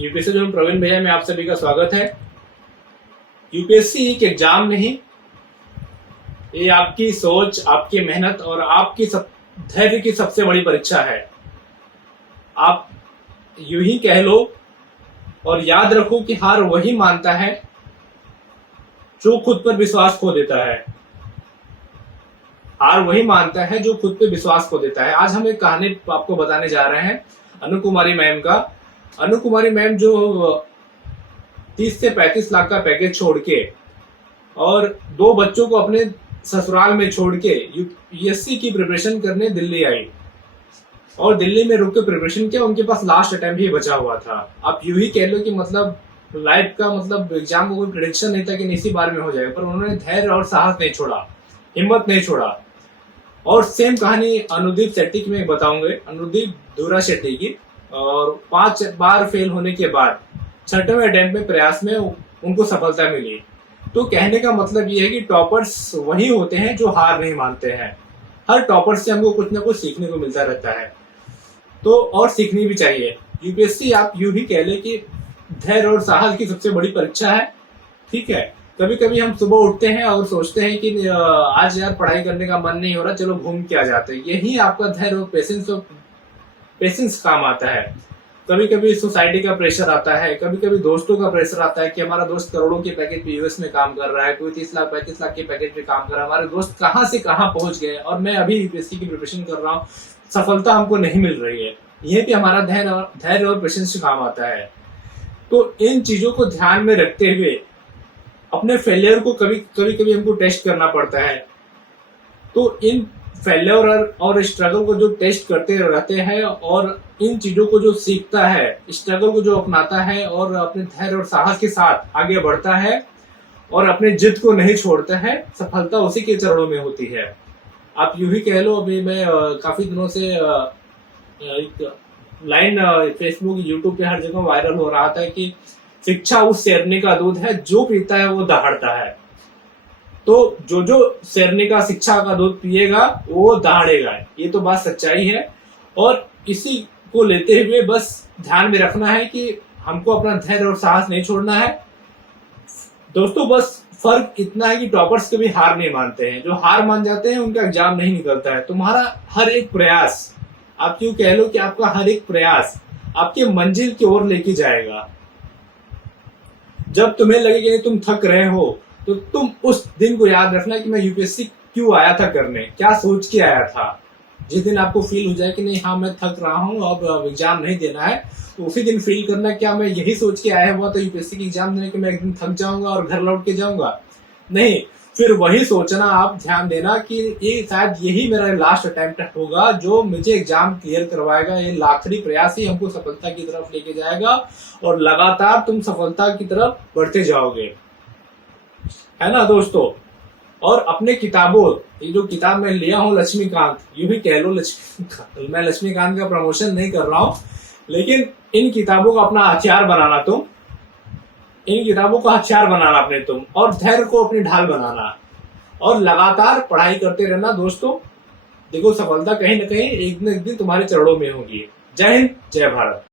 UPSC जो प्रवीण भैया में आप सभी का स्वागत है। यूपीएससी एक एग्जाम नहीं, ये आपकी सोच, आपकी मेहनत और आपकी धैर्य की सबसे बड़ी परीक्षा है। आप यूं ही कह लो और याद रखो कि हार वही मानता है जो खुद पर विश्वास खो देता है। हार वही मानता है जो खुद पे विश्वास खो देता है। आज हम एक कहानी आपको बताने जा रहे हैं अनु कुमारी मैम का। अनु कुमारी मैम जो 30 से 35 लाख का पैकेज छोड़ के और 2 बच्चों को अपने ससुराल में छोड़ के यूपीएससी की प्रिपरेशन करने दिल्ली आई और दिल्ली में रुक के प्रिपरेशन किया। उनके पास लास्ट अटेम्प्ट ही बचा हुआ था। आप यूं ही कह लो कि मतलब लाइफ का मतलब एग्जाम का कोई प्रेडिक्शन नहीं था कि इसी बार में हो जाएगा, पर उन्होंने धैर्य और साहस नहीं छोड़ा, हिम्मत नहीं छोड़ा। और सेम कहानी अनुदीप शेट्टी की मैं बताऊंगा, अनुदीप धूरा शेट्टी की। और 5 बार फेल होने के बाद 6वें अटेम्प्ट में प्रयास में उनको सफलता मिली। तो कहने का मतलब ये है कि टॉपर्स वही होते हैं जो हार नहीं मानते हैं। हर टॉपर से हमको कुछ ना कुछ सीखने को मिलता रहता है, तो और सीखनी भी चाहिए। यूपीएससी आप यूं ही कह ले कि धैर्य और साहस की सबसे बड़ी परीक्षा है। ठीक है, कभी कभी हम सुबह उठते हैं और सोचते हैं कि आज यार पढ़ाई करने का मन नहीं हो रहा, चलो घूम के आ जाते हैं। यही आपका धैर्य और पेशेंस काम आता है। कभी कभी सोसाइटी का प्रेशर आता है, कभी कभी दोस्तों का प्रेशर आता है कि हमारा दोस्त करोड़ों के पैकेज पे यूएस में काम कर रहा है, कोई 30 लाख 35 लाख के पैकेज पे काम कर रहा है। हमारे दोस्त कहाँ से कहाँ पहुंच गए और मैं अभी यूपीएससी की प्रिपरेशन कर रहा हूँ, सफलता हमको नहीं मिल रही है। यही पे हमारा धैर्य और पेशेंस काम आता है। तो इन चीजों को ध्यान में रखते हुए अपने फेलियर को कभी कभी हमको टेस्ट करना पड़ता है। तो इन फेलियर और स्ट्रगल को जो टेस्ट करते रहते हैं और इन चीजों को जो सीखता है, स्ट्रगल को जो अपनाता है और अपने धैर्य और साहस के साथ आगे बढ़ता है और अपने जिद को नहीं छोड़ता है, सफलता उसी के चरणों में होती है। आप यूं ही कह लो, अभी मैं काफी दिनों से एक लाइन फेसबुक यूट्यूब पे हर जगह वायरल हो रहा था कि शिक्षा उस शेरनी का दूध है, जो पीता है वो दहाड़ता है। तो जो शेरनी का शिक्षा का दूध पिएगा वो दहाड़ेगा, ये तो बात सच्चाई है। और इसी को लेते हुए बस ध्यान में रखना है कि हमको अपना धैर्य और साहस नहीं छोड़ना है। दोस्तों, बस फर्क इतना है कि टॉपर्स कभी हार नहीं मानते हैं। जो हार मान जाते हैं उनका एग्जाम नहीं निकलता है। तुम्हारा हर एक प्रयास, आप क्यों कह लो कि आपका हर एक प्रयास आपके मंजिल की ओर लेके जाएगा। जब तुम्हें लगे कि तुम थक रहे हो तो तुम उस दिन को याद रखना कि मैं यूपीएससी क्यों आया था करने, क्या सोच के आया था। जिस दिन आपको फील हो जाए कि नहीं हाँ मैं थक रहा हूँ, अब एग्जाम नहीं देना है, तो उसी दिन फील करना क्या मैं यही सोच के आया हुआ था यूपीएससी की एग्जाम देने कि मैं एक दिन थक जाऊंगा और घर लौट के जाऊंगा। नहीं, फिर वही सोचना, आप ध्यान देना कि ये शायद यही मेरा लास्ट अटेम्प्ट होगा जो मुझे एग्जाम क्लियर करवाएगा। ये आखिरी प्रयास ही हमको सफलता की तरफ लेके जाएगा और लगातार तुम सफलता की तरफ बढ़ते जाओगे, है ना दोस्तों। और अपने किताबों, ये जो किताब मैं लिया हूँ लक्ष्मीकांत, यूं ही कह लो लक्ष्मीकांत, मैं लक्ष्मीकांत का प्रमोशन नहीं कर रहा हूँ, लेकिन इन किताबों का अपना हथियार बनाना तुम, इन किताबों का हथियार बनाना अपने तुम, और धैर्य को अपनी ढाल बनाना और लगातार पढ़ाई करते रहना दोस्तों। देखो सफलता कहीं ना कहीं एक न एक दिन तुम्हारे चरणों में होगी। जय हिंद, जय भारत।